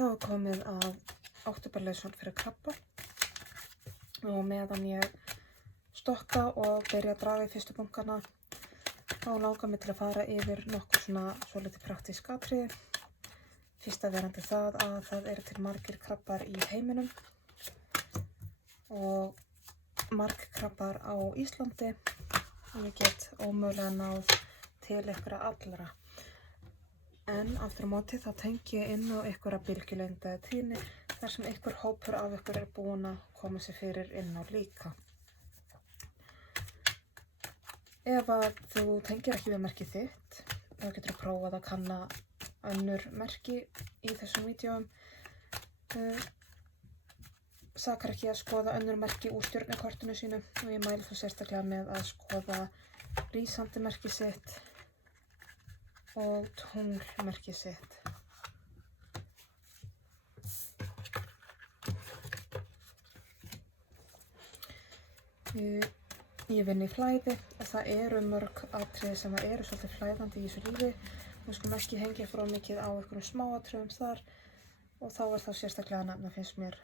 Þá er komið að októberleiðsögn fyrir krabba og meðan ég stokka og byrja að draga í fyrstu bunkana þá langar mig til að fara yfir nokkur svolítið praktísk atriði. Fyrsta verandi það að það eru til margir krabbar í heiminum og margkrabbar á Íslandi og ég get ómögulega náð til einhverra allra. En aftur á móti þá tengi ég inn á einhverja bylgjulengd eða tíðni þar sem einhver hópur af ykkur er búinn að koma sér fyrir inn á líka. Ef að þú tengir ekki við merkið þitt, þá getur þú prófað að kanna önnur merki í þessum vídeóum. Sakar ekki að skoða önnur merki úr stjörnukortinu sínu og ég mæli þú sérstaklega með að skoða rísandi merkið sitt og tunglmerkið sitt. Ég vinn í flæði og það eru mörg atriði sem eru svolítið flæðandi í þessu lífi. Við skulum ekki hengja frá mikið á einhverjum smáatriðum þar og þá er það sérstaklega að nefna finnst mér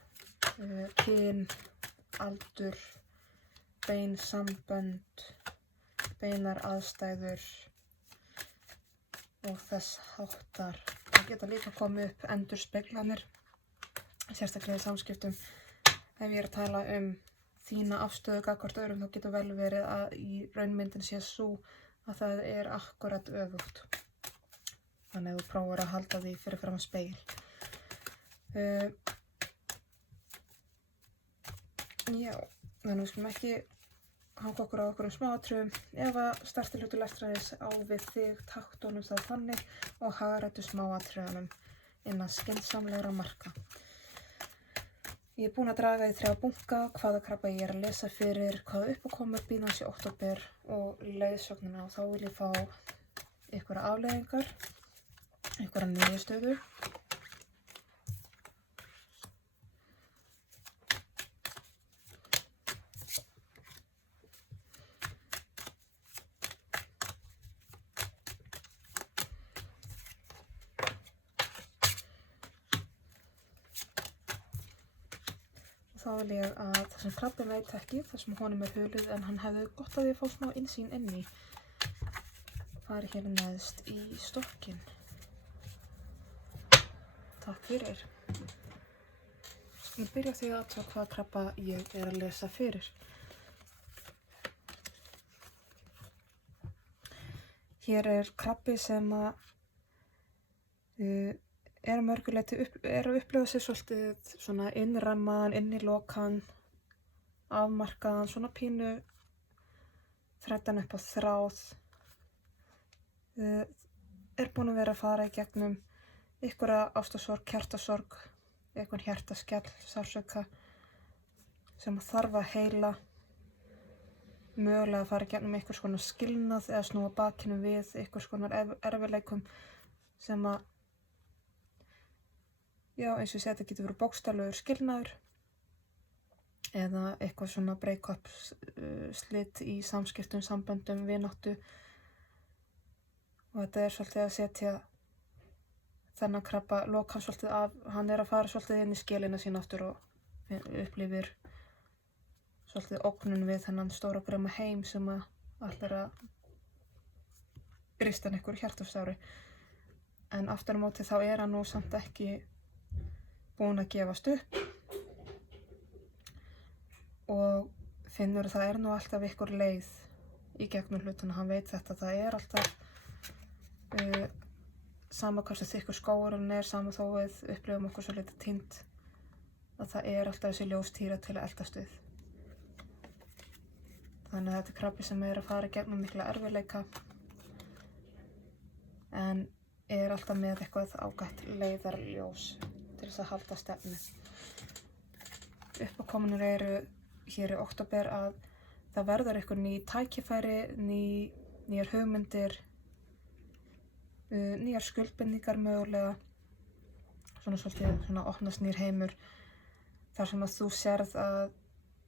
kyn, aldur, bein sambönd, beinar aðstæður og þess háttar. Það geta líka komið upp endurspeglanir, sérstaklega í samskiptum. Ef ég er að tala þína afstöðu gagnvart öðrum þá getur vel verið að í raunmyndin sé sú að það er akkurat öfugt. Þannig að þú prófar að halda því fyrir fram spegil. Já, þannig við skulum ekki hanga okkur á okkur smáatriðum. Ef að stærsti hluti lestraðis á við þig taktónum þá þannig og hagræddu smáatriðunum innan skynsamlegra marka. Ég er búin að draga í 3 bunka, hvaða krabba ég er að lesa fyrir, hvaða uppákomur bíða hans í október og leiðsögnina og þá vil ég fá einhverja afleiðingar, einhverja niðurstöðu. Þá vil ég að það sem krabbinn veit ekki, það sem honum er hulið en hann hefði gott að því að fá smá innsýn inn í, fari hér neðst í stokkinn. Takk fyrir. Ég byrja því að athuga hvaða krabba ég er að lesa fyrir. Hér er krabbi sem að er að mörgu leyti að upplifa sig svolítið svona innrammaðan, innilokaðan, afmarkaðan, svona pínu þræddan upp á þráð. Er búinn að vera að fara í gegnum einhverja ástarsorg, hjartasorg, einhvern hjartaskell, sársauka sem þarf að heila, mögulega að fara í gegnum einhvers konar skilnað eða snúa bakinu við einhvers konar erfiðleikum sem að já, eins og ég segi, þetta getur verið bókstaflegur skilnaður eða eitthvað svona break-up, slit í samskiptum, samböndum, vináttu og þetta er svolítið að setja þennan krabba, loka hann svolítið af, hann er að fara svolítið inn í skilina sín aftur og upplifir svolítið ógnun við þennan stóra gröma heim sem að allir að rista hann einhverju hjartasári. En aftur á móti þá er hann nú samt ekki búinn að gefast upp og finnur að það er nú alltaf einhver leið í gegnum hlutuna. Hann veit þetta, það er alltaf sama hversu þykkur skógurinn er, sama þó við upplifum okkur svo litið týnd, að það er alltaf þessi ljóstýra til að eldast við. Þannig að þetta er krabbi sem er að fara í gegnum mikla erfiðleika en er alltaf með eitthvað ágætt leiðarljós til þess að halda stefnu. Uppákomunir eru hér í október að það verður eitthvað ný tækifæri, nýjar hugmyndir, nýjar skuldbindingar mögulega, svona opnast nýr heimur þar sem að þú sérð að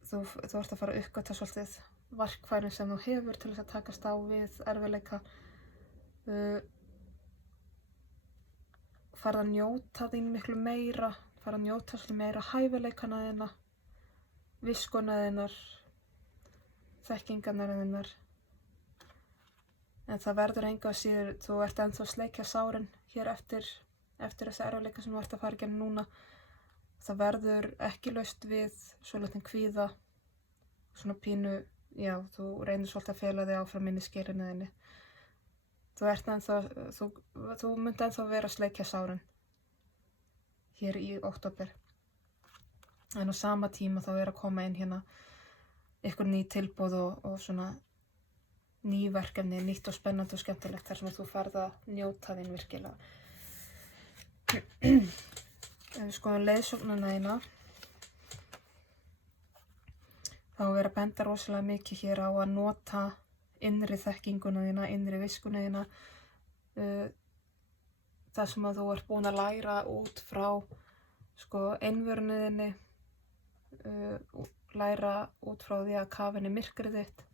þú ert að fara að uppgötva svolítið verkfærin sem þú hefur til þess að takast á við erfiðleika, farð að njóta þín miklu meira, farð að njóta svolítið meira hæfileikana þína, viskuna þínar, þekkingarnar þínar. En það verður engu að síður, þú ert ennþá að sleikja sárin hér eftir þessi erfiðleika sem þú ert að fara í gegnum núna. Það verður ekki laust við svolítinn kvíða, svona pínu, já, þú reynir svolítið að fela þig áfram inn í skilinu þinni. Þú munt ennþá vera að sleikja sárin hér í október. En á sama tíma þá að koma inn hérna ykkur ný tilboð og svona ný verkefni, nýtt og spennandi og skemmtilegt þar sem þú farð að njóta þín virkilega. Ef við skoðum leiðsögnina þína, þá að benda rosalega mikið hér á að nota innri þekkinguna þína, innri viskuna þína, það sem að þú ert búin að læra út frá einverunni þinni, læra út frá því að kafa inn í myrkrið þitt,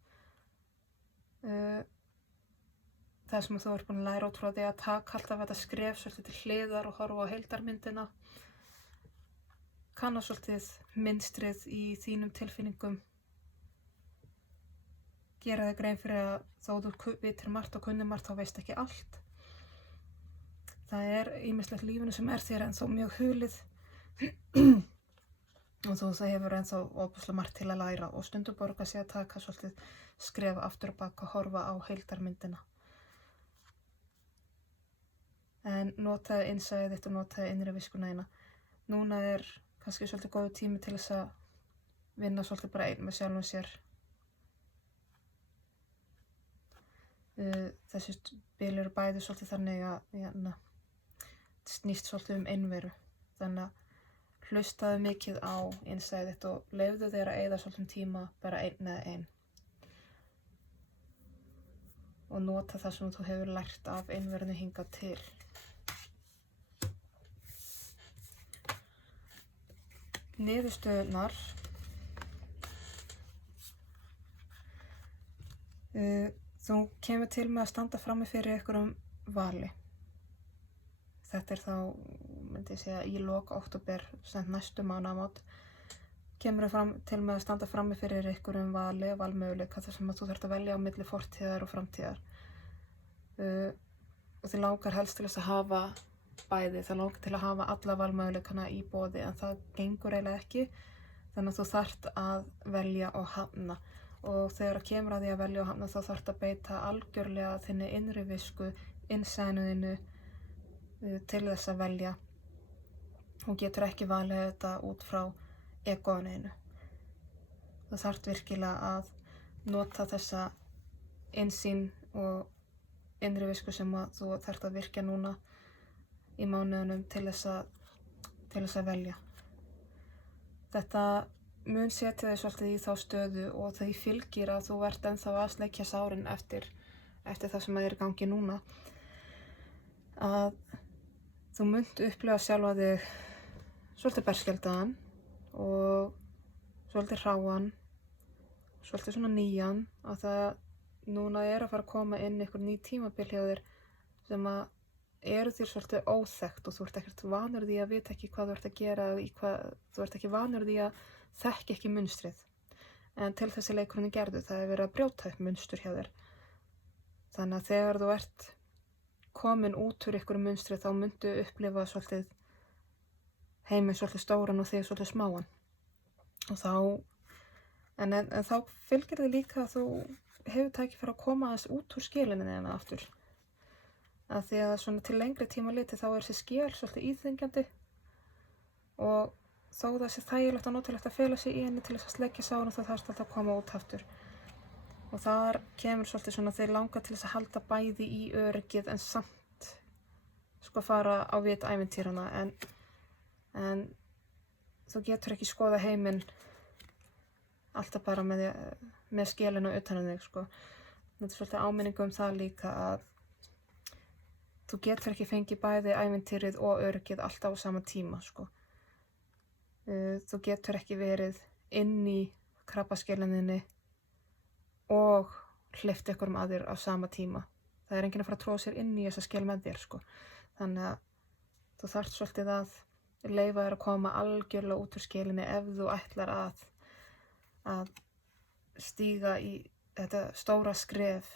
það sem þú ert búin að læra út frá því að taka alltaf þetta skref svolítið til hliðar og horfa á heildarmyndina, kanna svolítið mynstrið í þínum tilfinningum, gera þig grein fyrir að þó þú vitir margt og kunnir margt þá veist ekki allt. Það ýmislegt lífinu sem þér ennþá mjög hulið og það hefur ennþá óbúslega margt til að læra og stundum borgar sig að taka svolítið skref aftur og bak og horfa á heildarmyndina. En notaðu innsæið þitt og notaðu innri viskuna þína. Núna kannski svolítið góður tími til þess að vinna svolítið bara einn með sjálfum sér. Þessi bil eru bæði svolítið þannig að snýst svolítið einveru. Þannig að hlustaðu mikið á innsæið þitt og leyfðu þér að eyða svolítið tíma bara einn með einn. Og nota það sem þú hefur lært af einverunni hingað til. Niðurstöðurnar. Þú kemur til með að standa frammi fyrir einhverjum vali. Þetta þá, myndi ég segja, í lok október, sem næstu mánaðamót. Kemur til með að standa frammi fyrir einhverjum valmöguleika þar sem að þú þarft að velja á milli fortíðar og framtíðar. Og þig langar helst til þess að hafa bæði, það langar til að hafa alla valmöguleikana í boði en það gengur eiginlega ekki, þannig að þú þarft að velja og hafna. Og þegar það kemur að því að velja og hafna þá þarft að beita algjörlega þinni innri visku, innsæinu þínu til þess að velja. Hún getur ekki valið þetta út frá egóinu. Þú þarft virkilega að nota þessa innsýn og innri visku sem að þú þarft að virkja núna í mánuðunum til þess að velja. Þetta mun setja þig svolítið í þá stöðu og því fylgir að þú ert ennþá að sleikja sárin eftir það sem í gangi núna. Að þú munt upplifa sjálfa þig svolítið berskjaldaðan og svolítið hráan, svolítið svona nýjan, að það núna að fara að koma inn einhver ný tímabil hjá þér sem að þér svolítið óþekkt og þú ert ekkert vanur því að vita ekki hvað þú ert að gera, þú ert ekki vanur því að þekki ekki munstrið. En til þessi leikurinn gerðu, það verið að brjóta upp munstur hjá þér. Þannig að þegar þú ert komin út úr einhverju munstrið þá muntu upplifa svolítið heiminn svolítið stóran og þig svolítið smáan. Og en þá fylgir þig líka að þú hefur tækifæri að koma aðeins út úr skilinu þína aftur. Að því að svona til lengri tíma litið þá þessi skil svolítið íþyngjandi og þó það sé þægilegt og notalegt að fela sig í henni til þess að sleikja sárin þá þarfst alltaf að koma út aftur. Og þar kemur svolítið svona þeir langar til þess að halda bæði í öryggið en samt fara á vit ævintýrana en þú getur ekki skoða heiminn alltaf bara með skilinu utan um þig Þetta svolítið áminningu það líka að þú getur ekki fengið bæði ævintýrið og öryggið alltaf á sama tíma Þú getur ekki verið inn í krabbaskelinni og hleypt einhverjum að þér á sama tíma. Það enginn að fara að tróða sér inn í þessa skil með þér Þannig að þú þarft svolítið að leyfa þér að koma algjörlega út úr skelinni ef þú ætlar að stíga í þetta stóra skref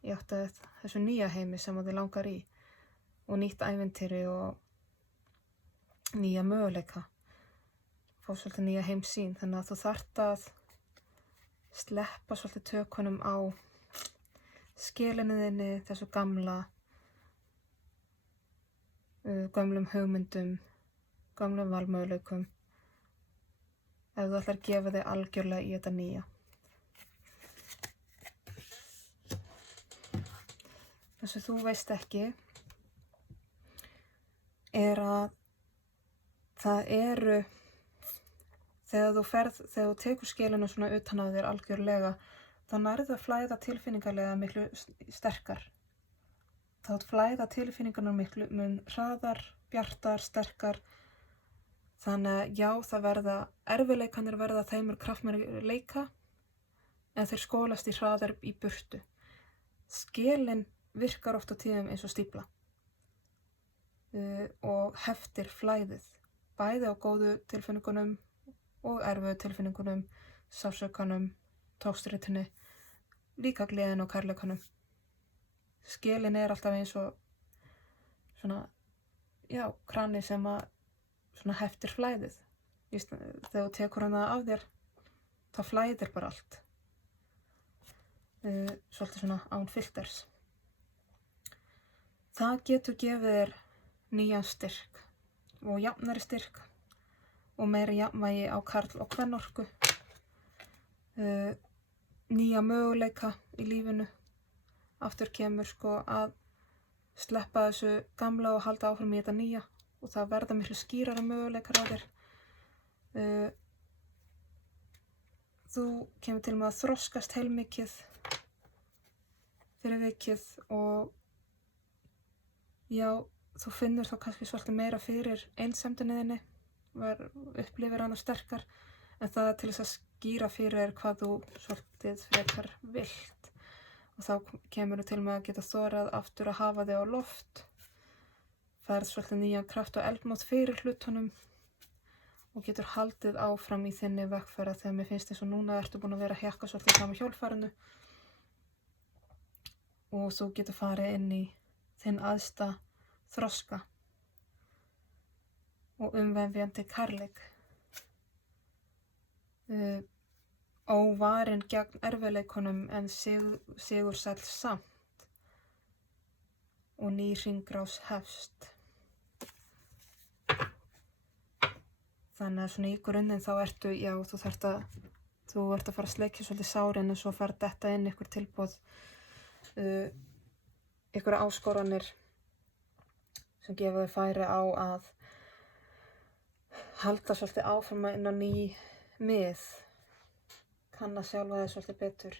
í átt að þessu nýja heimi sem þig langar í og nýtt ævintýri og nýja möguleika, fá svolítið nýja heimsýn. Þannig að þú þarft að sleppa svolítið tökunum á skelinni þinni, þessu gömlum hugmyndum, gömlum valmöguleikum, ef þú ætlar að gefa þig algjörlega í þetta nýja. Það sem þú veist ekki er að það eru, þegar þú tekur skelinu svona utan á þér algjörlega, þá nærðu að flæða tilfinningarlega miklu sterkar. Þá flæða tilfinningarnar miklu mun hraðar, bjartar, sterkar. Þannig að já, það verða erfiðleikarnir verða þeimur kraftmeiri leika, en þeir skólast í hraðar í burtu. Skelin virkar oft á tíðum eins og stífla og heftir flæðið, bæði á góðu tilfinningunum og erfiðu tilfinningunum, sársaukanum, togstreitunni, líka gleðin og kærleikanum. Skelin er alltaf eins og svona, já, krani sem að svona heftir flæðið. Þegar þú tekur hana af þér, þá flæðir bara allt. Svolítið svona án filters. Það getur gefið þér nýjan styrk og jafnari styrk og meiri jafnvægi á karl- og kvennorku, nýja möguleika í lífinu. Aftur kemur að sleppa þessu gamla og halda áfram í þetta nýja og það verða miklu skýrari möguleikar á þér. Þú kemur til með að þroskast heilmikið fyrir vikið og já, þú finnur þá kannski svolítið meira fyrir einsemdinni þinni, upplifir hana sterkar, en það er til þess að skýra fyrir þér hvað þú svolítið frekar vilt. Og þá kemur þú til með að geta þorað aftur að hafa þig á loft, færð svolítið nýjan kraft og eldmátt fyrir hlutunum og getur haldið áfram í þinni vegferð. Þegar mér finnst eins og núna ertu búin að vera að hjakka svolítið fram á hjólfarinu og þú getur farið inn í þinn æðsta þroska og umvefjandi kærleik. Óvarinn gegn erfiðleikunum en sigursæll samt og ný hringrás hefst. Þannig að svona í grunninn þá ertu, já, þú ert að fara að sleikja svolítið sárin en svo fara þetta inn ykkur tilboð, ykkur áskoranir sem gefa þau færi á að halda svolítið áfram inn á ný mið, kanna sjálfa þig svolítið betur.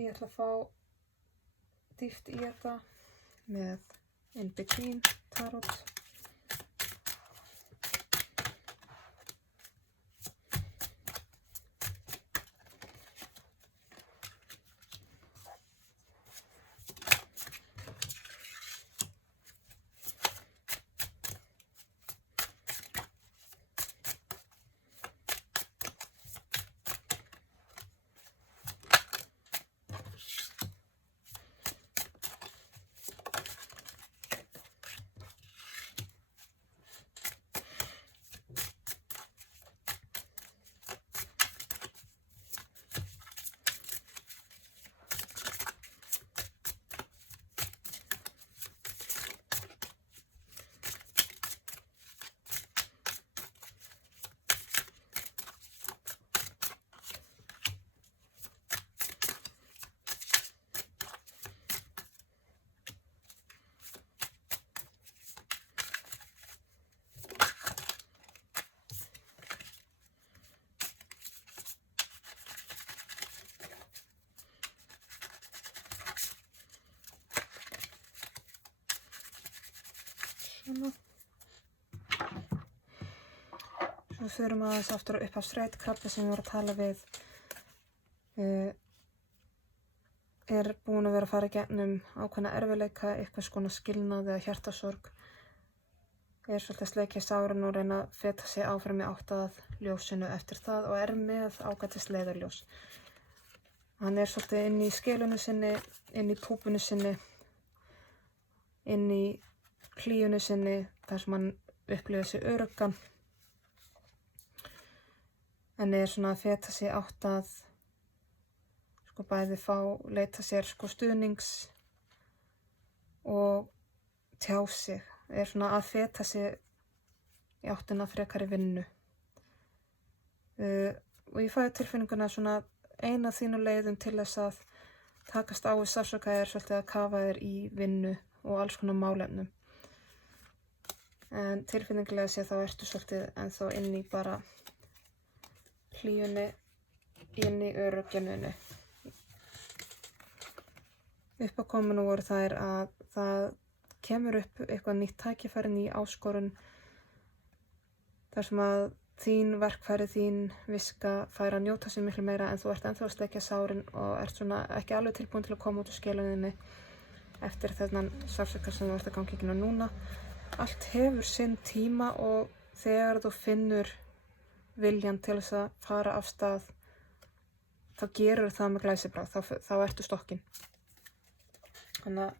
Ég ætla að fá dýpt í þetta með In Between Tarot. Svona. Svo förum aðeins aftur upp á upphafsreit krafta sem við vorum að tala við er búin að vera að fara í gegnum ákveðna erfiðleika, eitthvað skona skilnað eða hjartasorg, er svolítið að sleikja sárin og reyna að feta sig áfram í átt að ljósinu eftir það og er með ágætis leiðarljós. Hann er svolítið inn í skilunu sinni, inn í púpunu sinni, inn í hlýjunu sinni, þar sem hann upplifir sig öruggan. En er svona að feta sig átt að bæði leita sér stuðnings og tjá sig, er svona að feta sig í áttina frekari vinnu. Og ég fæði tilfinninguna svona eina af þínu leiðum til þess að takast á við sársauka er svolítið að kafa þér í vinnu og alls konar málefnum. En tilfinningilega sé þá ertu svolítið ennþá inn í bara hlýjunni, inn í örugginunni. Uppákominu voru þær að það kemur upp eitthvað nýtt tækifæri, ný áskorun, þar sem að þín verkfæri, þín viska fær að njóta sig miklu meira en þú ert ennþá að sleikja sárin og ert svona ekki alveg tilbúin til að koma út úr skeluninni eftir þennan sársauka sem þú ert að ganga í gegnum núna. Allt hefur sinn tíma og þegar þú finnur viljan til þess að fara af stað, þá gerur það með glæsibragð, þá ertu stokkinn. Þannig að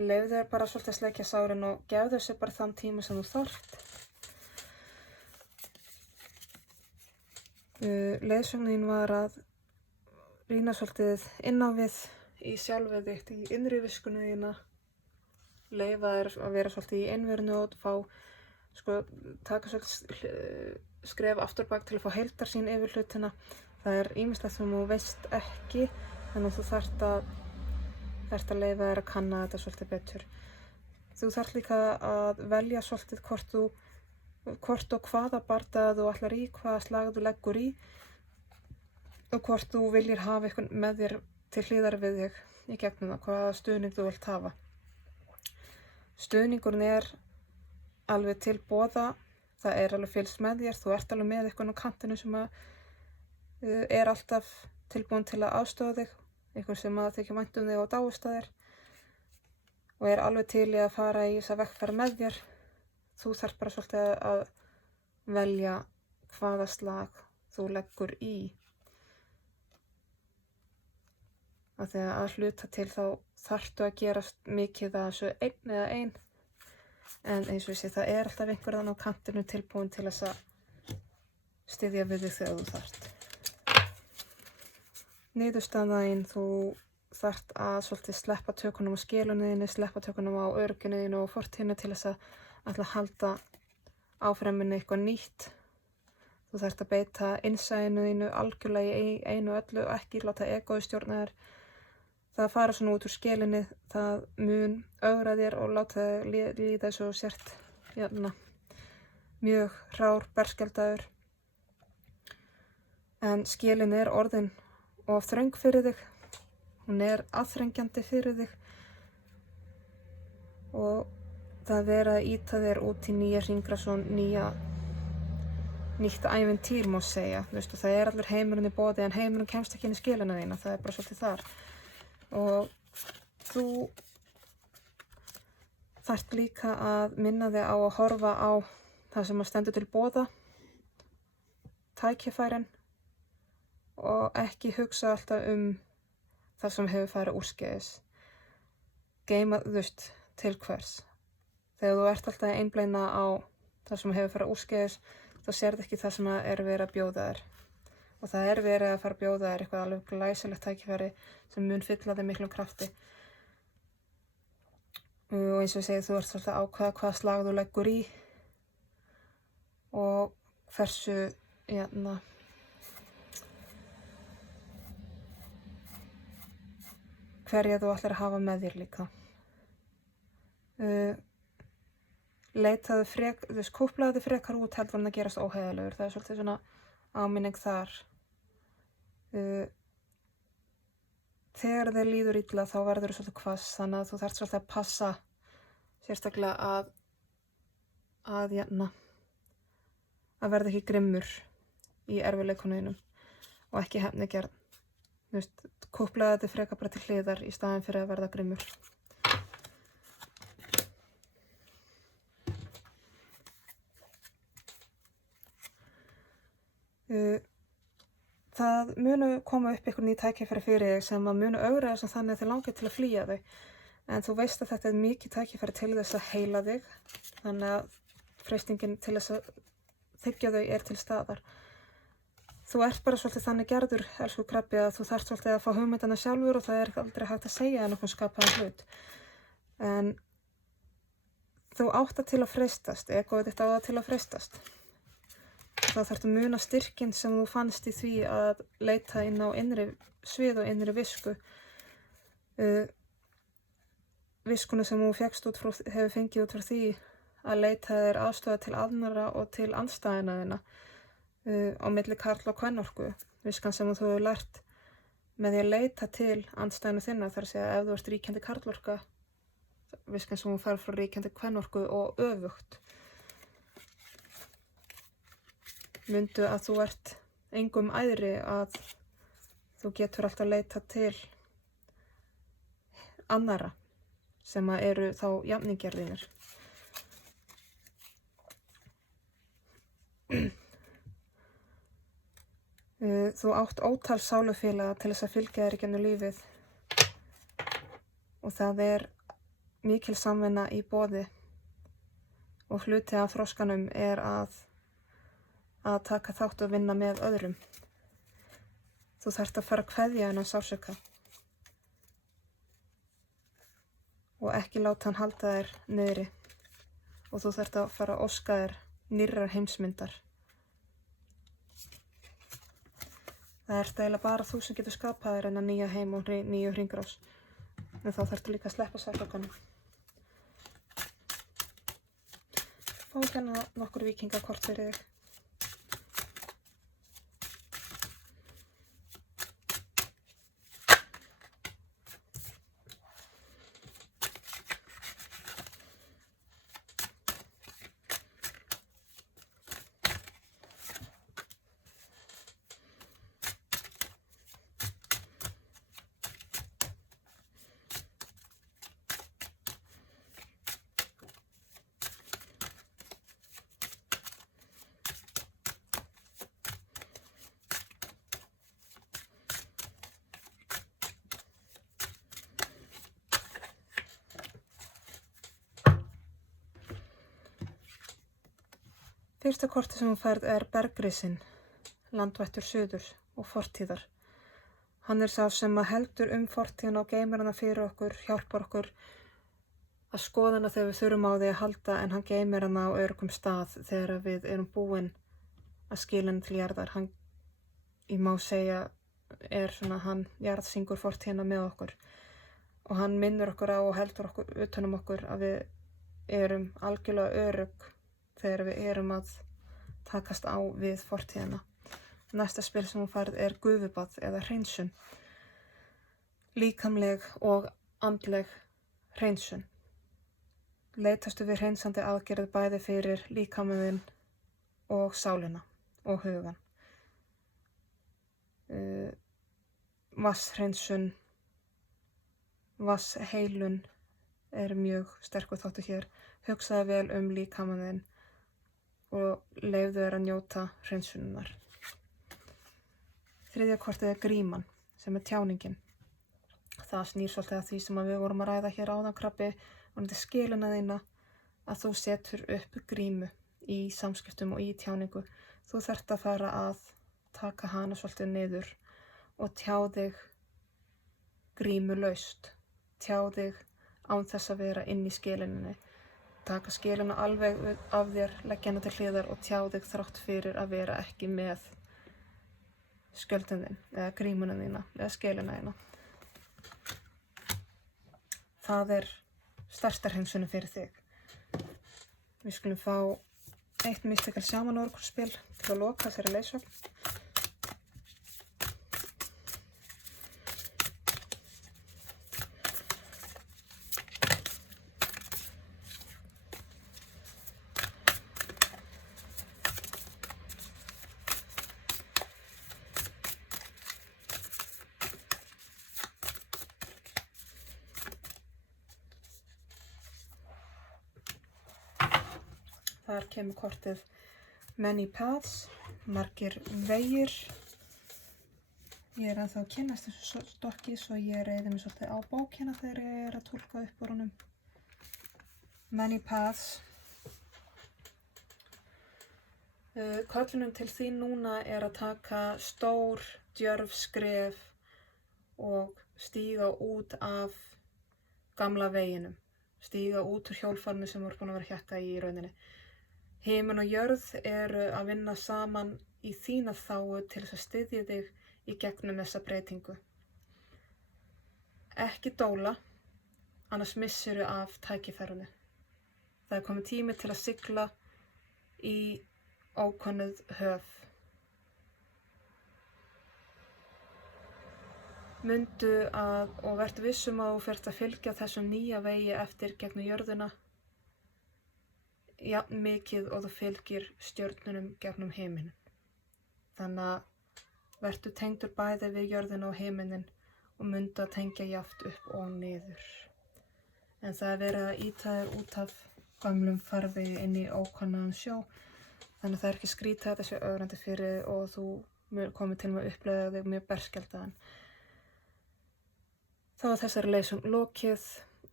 leyfðu þér bara svolítið að sleikja sárin og gefðu sér bara þann tíma sem þú þarft. Leiðsögnin var að rýna svolítið inn á við í sjálfið þitt, í innri viskunu þína, leyfa þér að vera svolítið í einverunu og taka svolítið skref afturbak til að fá heildarsýn yfir hlutina. Það er ýmislegt sem þú veist ekki, þannig að þú þarft að leyfa þér að kanna þetta svolítið betur. Þú þarft líka að velja svolítið hvort og hvaða bardaga þú ætlar í, hvaða slag þú leggur í og hvort þú viljir hafa eitthvað með þér til hliðar við þig í gegnum það, hvaða stuðning þú vilt hafa. Stuðningurinn er alveg til boða, það er alveg fylgst með þér, þú ert alveg með eitthvað á kantinu sem er alltaf tilbúin til að aðstoða þig, eitthvað sem að þykja vænt þig og dáist að þér og er alveg til í að fara í þessa vegferð með þér. Þú þarf bara svolítið að velja hvaða slag þú leggur í. Af því að hluta til þá þarftu að gerast mikið að þessu einn eða ein. En eins og ég sé, það er alltaf einhver þannig á kantinu tilbúin til þess að styðja við þig þegar þú þarft. Niðurstaðan, þú þarft að svolítið sleppa tökunum á skilunniðinni, sleppa tökunum á öryggjunniðinni og fortíðinni til þess að ætla að halda áframinni eitthvað nýtt. Þú þarft að beita innsæinu þínu algjörlega í einu öllu og ekki láta egóið stjórna þér. Það að fara svona út úr skelinni, það mun ögra þér og láta þér líða eins og sért mjög hrár, berskjaldaður. En skelin er orðin of þröng fyrir þig, hún er aðþrengjandi fyrir þig og það verið að ýta þér út í nýja hringrás og nýtt ævintýr má segja. Veistu, það er allur heimurinn í boði en heimurinn kemst ekki inn í skilina þína, það er bara svolítið þar. Og þú þarft líka að minna þig á að horfa á það sem að stendur til boða, tækifærin og ekki hugsa alltaf það sem hefur farið úrskeiðis. Geyma, til hvers. Þegar þú ert alltaf að einblína á það sem hefur farið úrskeiðis, þá sérðu ekki það sem er verið að bjóða þér. Og það er verið að fara að bjóða þér eitthvað alveg glæsilegt tækifæri sem mun fylla þig miklum krafti. Og eins og ég segi, þú ert svolítið að ákveða hvaða slag þú leggur í og hversu, hverja þú ætlar að hafa með þér líka. Kúplaðu þig frekar út heldur en að gerast óheiðalegur. Það er svolítið svona áminning þar. Þegar þér líður illa þá verður þú svolítið hvass, þannig að þú þarft svolítið að passa sérstaklega að verða ekki grimmur í erfiðleikunum og ekki hefnigjörn. Kúplaði þetta frekar bara til hliðar í staðinn fyrir að verða grimmur. Það munu koma upp einhver ný tækifæri fyrir þig sem að munu ögra þessum þannig að þið langar til að flýja þau. En þú veist að þetta mikið tækifæri til þess að heila þig, þannig að freistingin til þess að þiggja þau til staðar. Þú ert bara svolítið þannig gerður, elsku krabbi, að þú þarft svolítið að fá hugmyndana sjálfur og það aldrei hægt að segja nokkuð skapaðan hlut. En þú átt það til að freistast, egoið þitt á það til að freistast. Þá þarftu að muna styrkinn sem þú fannst í því að leita inn á innri svið og innri visku. Viskuna sem þú hefur fengið út frá því að leita þér aðstoðar til annarra og til andstæðina þína á milli karl og kvennorku. Viskan sem þú hefur lært með því að leita til andstæðina þinna, þar að segja ef þú ert ríkjandi karlorka, viskan sem þú fær frá ríkjandi kvennorku og öfugt. Mundu að þú ert engum æðri, að þú getur alltaf leita til annarra sem eru þá jafningjar þínir. Þú átt ótal sálufélaga til þess að fylgja þér í gegnum lífið og það mikil samvinna í boði og hluti af þroskanum að taka þátt og vinna með öðrum. Þú þarft að fara að kveðja þennan sársauka og ekki láta hann halda þér niðri og þú þarft að fara að óska þér nýrrar heimsmyndar. Það eiginlega bara þú sem getur skapað þér þennan nýja heim og nýju hringrás, en þá þarftu líka að sleppa sársaukanum. Fá hérna nokkur víkingakort fyrir þig. Fyrsta kortið sem hún færð bergrisinn, landvættur suðurs og fortíðar. Hann sá sem heldur fortíðina og geymir hana fyrir okkur, hjálpar okkur að skoða hana þegar við þurfum á því að halda, en hann geymir hana á öruggum stað þegar við erum búin að skila henni til jarðar. Hann, ég má segja, hann jarðsyngur fortíðina með okkur og hann minnir okkur á og heldur okkur utan okkur að við erum algjörlega örugg þegar við erum að takast á við fortíðina. Næsta spil sem hún færð gufubað eða hreinsun. Líkamleg og andleg hreinsun. Leitastu við hreinsandi aðgerð bæði fyrir líkaminn og sálina og hugan. Vatnshreinsun, vatnsheilun mjög sterkur þáttur hér. Hugsaðu vel líkaminn og leyfðu þér að njóta hreinsunar. Þriðja kortið gríman, sem tjáningin. Það snýr svolítið að því sem við vorum að ræða hér áðan, krabbi, og þetta skilina þína, að þú setur upp grímu í samskiptum og í tjáningu. Þú þarft að fara að taka hana svolítið niður og tjá þig grímulaust. Tjá þig án þess að vera inn í skilinni. Taka skilina alveg af þér, leggja hana til hliðar og tjá þig þrátt fyrir að vera ekki með skjöldin þinn, eða grímuna þína, eða skilina þína. Það stærsta hreinsunin fyrir þig. Við skulum fá eitt Mystical Shaman orkulspil til að loka þessari leiðsögn. Þar kemur kortið Many Paths, margir vegir. Ég ennþá að kynnast þessu stokki svo ég reiði mig svolítið á bókina þegar ég að túlka upp úr honum. Many Paths. Köllunum til þín núna að taka stór, djörf skref og stíga út af gamla veginum. Stíga út úr hjólfarnu sem voru búin að vera að hjakka í rauninni. Himinn og jörð eru að vinna saman í þína þágu til þess að styðja þig í gegnum þessa breytingu. Ekki dóla, annars missirðu af tækifærinu. Það er komið tími til að sigla í ókunnuð höf. Mundu og vertu vissum að þú ferð að fylgja þessum nýja vegi eftir gegnum jörðina, jafn mikið og þú fylgir stjörnunum gegnum himinn. Þannig að vertu tengdur bæði við jörðina og himinin og mundu að tengja jafnt upp og niður. En það er verið að ýta þér út af gömlum farvegi inn í ókunnan sjó, þannig að það er ekki skrítið að þetta sé ögrandi fyrir þig og þú komið til með að upplega þig mjög berskjaldaðan. Þá er þessari leiðsögn lokið.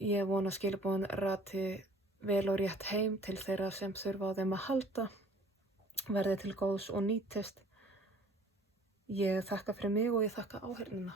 Ég vona að skilaboðin rati vel og rétt heim til þeirra sem þurfa á þeim að halda, verði til góðs og nýtist. Ég þakka fyrir mig og ég þakka áheyrnina.